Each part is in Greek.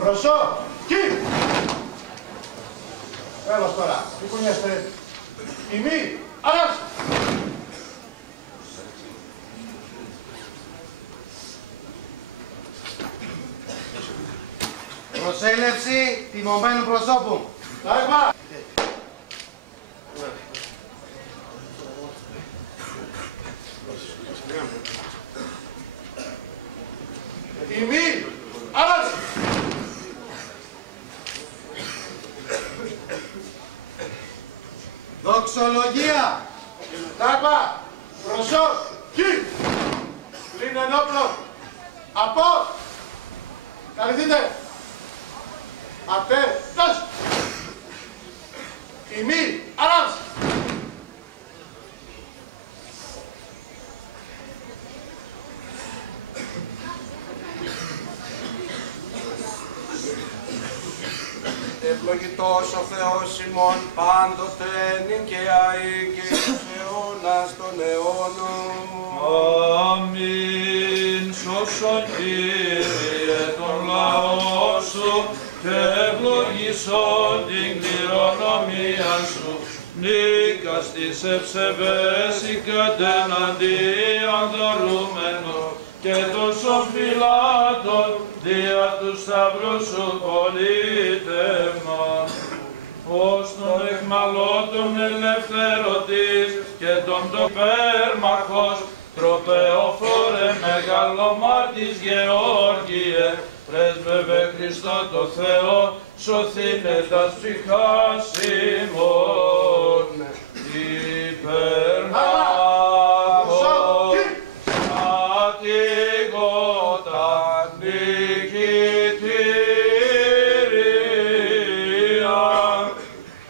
Προσοχή! Τέλος τώρα. Μη κουνιέστε. Ημί, αράς! Προσέλευση τιμωμένου προσώπου. Τάγμα! Ημί, αράς! Δοξολογία. Τάγμα! Προσοχή! Πλην ενόπλων. Από! Καλυθείτε! Ατέτας! Ημί, αράς! Ευλογητός ο Θεός ημών πάντοτε νικαία και τους αιώνας των αιώνων. Αμήν. Σώσον Κύριε τον λαό σου και ευλογήσον την κληρονομία σου. Νίκας της ευσεβές κατεναντίον δωρούμενο και τόσων φυλάτων δια του σταυρού σου πολίτευμα. Ως τον εχμαλώτων ελευθερωτής και τον τοπέρμαχος τροπεοφόρε μεγαλομάρτης Γεώργιε, πρέσβευε Χριστό το Θεό, σωθήνε τας ψυχάς ημών. Υπερμάχος κατηγότα νικητήρια,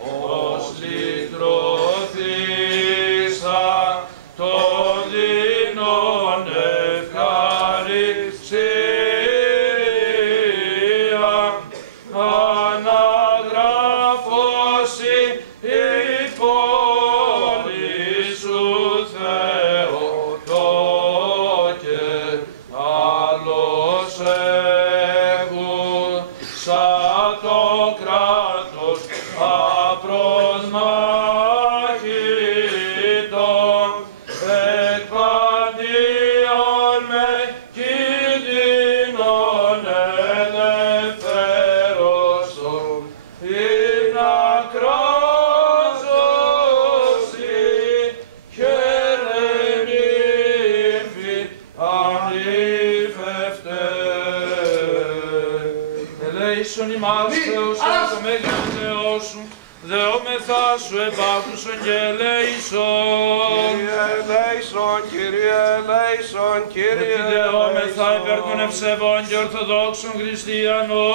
ως λυτρωθήσα των δεινών ευχαριστία, αναγράφωση η πόλη σου Θεοτόκε, άλλος έχουν σαν το κράτος απροσμάχητον, εκ παντίον με κίνδυνον ελευθέρωσον, ειν ακράζωση χαίρε νύμφη ανήφευτε. Ελέησον ημάς Θεός, το μέγιον Θεό σου, δεόμεθά σου επάκουσον και ελέησον. Κύριε ελέησον, Κύριε ελέησον, Κύριε Επιδεόμεθα υπέρ των ελέησον. ευσεβών και ορθοδόξων χριστιανών.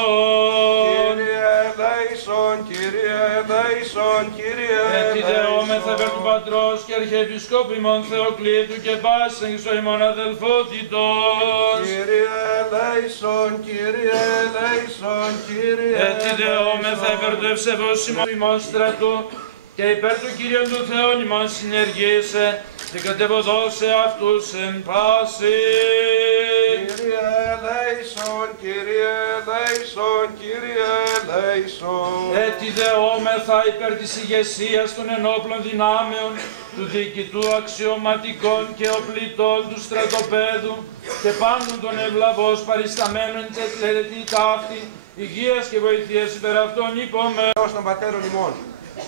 Κύριε ελέησον, Κύριε ελέησον, Κύριε Επιδεόμεθα υπέρ του ελέησον. Πατρός και Αρχιεπισκόπου ημών Θεοκλήτου και πάσης εξω ημών αδελφότητος. Κύριε ελέησον, Κύριε ελέησον, Κύριε Επιδεόμεθα υπέρ του ευσεβούς ημών στρατού και υπέρ του Κύριου του Θεού ημών συνεργήσε και κατεβοδώσε αυτούς εν πάση. Κύριε ελέησον, Κύριε ελέησον, Κύριε ελέησον. Επιδεόμεθα υπέρ της ηγεσίας των ενόπλων δυνάμεων, του διοικητού αξιωματικών και οπλιτών του στρατοπέδου και πάντων των ευλαβώς παρισταμένων και κληρετή ταύτη, υγείας και βοηθείας υπέρ αυτών είπαμε. Θεός των πατέρων ημών,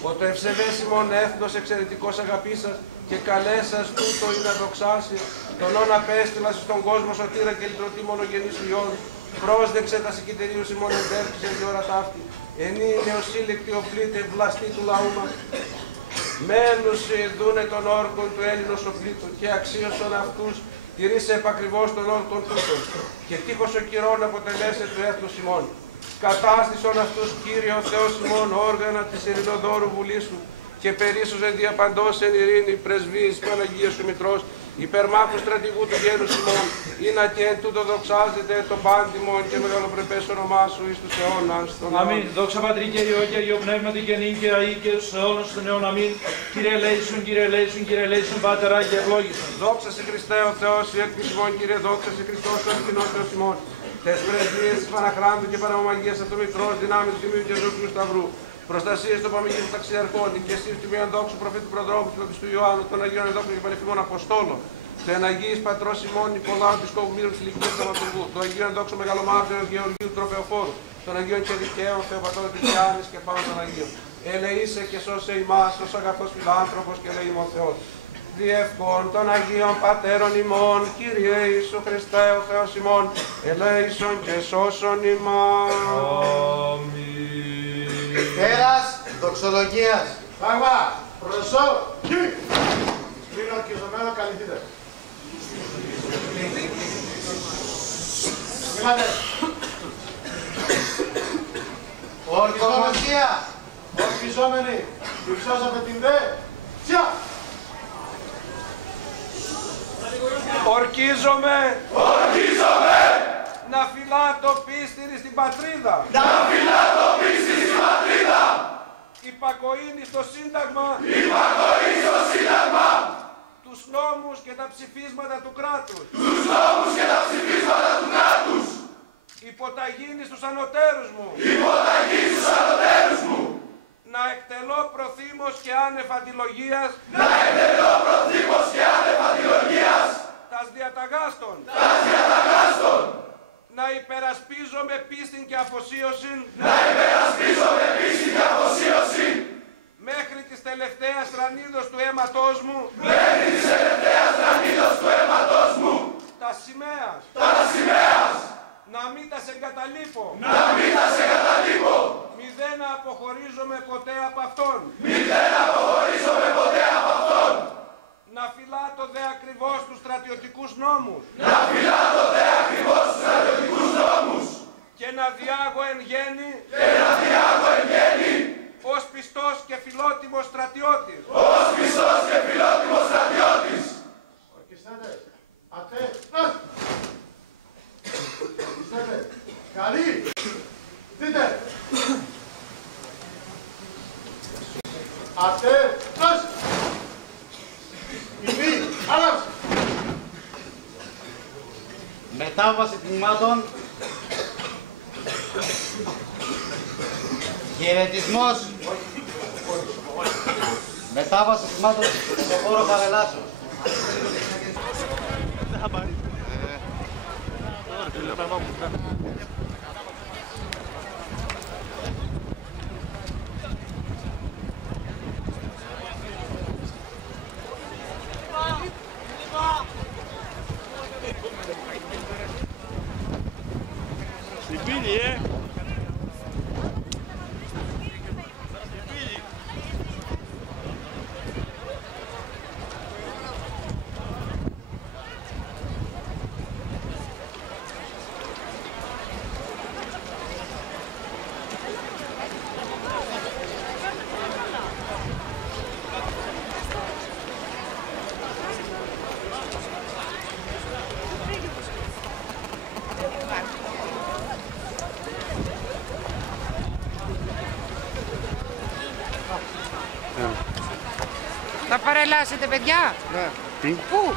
ο το ευσεβές ημών έθνος εξαιρετικός αγαπήσας και καλέσας τούτο ή να δοξάσει, τον όν απέστειλας στον κόσμο σωτήρα και λυτρωτή μονογενής ιών, πρόσδεξε τα συγκυτερίους ημών εντέρξεις τη ώρα ταύτη, ενή νεοσύλλεκτοι οπλίτε βλαστή του λαού μας, μένους δούνε των όρκων του Έλληνος οπλίτου και αξίωσον αυτούς τηρήσε επακριβώς των όρκων τούτων και τείχος ο κυρών αποτελέσε του έθνους ημών. Κατάστησον αυτούς Κύριε ο Θεός ημών όργανα της ειρηνοδόρου βουλής σου και περίσσοζε διαπαντός εν ειρήνη πρεσβείες Παναγίας σου Μητρός, υπερμάχου στρατηγού του γέρους ημών, ή να και εν τούτο δοξάζεται το πάντιμον και μεγαλοπρεπές όνομά σου εις τους αιώνας των αιώνων. Αμήν. Δόξα Πατρί και Υιό και Υιό Πνεύματι και νυν και αεί και στους αιώνας των αιών. Αμήν. Κύριε ελέησον, Κύριε ελέησον, Κύριε ελέησον, Πάτερ Άγιε ευλόγησον. Δόξα σε Χριστέ ο Θεός, η εκπλησμόν Κύριε, δόξα σε Χριστός ο ευθυνός Θεός ημών. Τες πρεσβείες της Παναχράντου και Παναμαγείας Αυτομητρός, δυνάμει του Τιμίου και Ζωού του Σταυρού. Προστασίες των Παμηγείων Ταξιαρχών, και εσείς του Τιμίου Ενδόξου Προφήτου Προδρόμου του Λογιστού Ιωάννου, των Αγίων Ενδόξων και Πανεφήμων Αποστόλων, του Εναγίης Πατρός Σιμών Νικολάου Επισκόπου Μύρου της Ηλικίας Θαυματουργού, του Αγίου Ενδόξου Μεγαλομάρτυρος Γεωργίου Τροπεοφόρου, των Αγίων και Δικαίων Θεοπατώρων της Γιάννης και πάνω των Αγίων. Ελεήσε και σώσε ημάς ως αγαθός φιλάνθρωπος και ελεήμων Θεός. Διευκόν των Αγίων Πατέρων ημών, Κύριε Ιησού Χριστέ ο Θεός ημών, ελέησον και σώσον ημάς. Πέρας δοξολογίας. Πράγμα, προσώ, κι! Πριν ορκιζομένο καλυθείτε. Μιλάτε. Ορκολογία. Ορκιζόμενοι, υψώσατε την δε. Τσιά! Ορκίζομαι να φυλάτω πίστηρη στην πατρίδα. Υπακοήνη στο Σύνταγμα. Τους νόμους και τα ψηφίσματα του κράτους. Υποταγήνη στους ανωτέρους μου. Να εκτελώ προθήμως και άνευ αντιλογίας. Τας διαταγάστων. Να υπερασπίζομαι πίστην και αφοσίωσιν. Μέχρι της τελευταίας τρανίδος του αίματός μου. Τα σημαίας. Να μην τας εγκαταλείπω. Μη δεν αποχωρίζομαι ποτέ από αυτόν. Να φυλάτω δε ακριβώς τους στρατιωτικούς νόμους. Και να διάγω εν γέννη. Ως πιστός και φιλότιμος στρατιώτης. Ορκιστέτε. Ατέ. Ορκιστέτε. Καλή. Δείτε. Ατέ. Ημί. Άλλαψε. Μετάβαση τμήματων. Χαιρετισμός. Μετάβαση τμήματων στο χώρο παρελάσεως. Στην πύλη, Θα παρελάσετε, παιδιά. Ναι. Πού?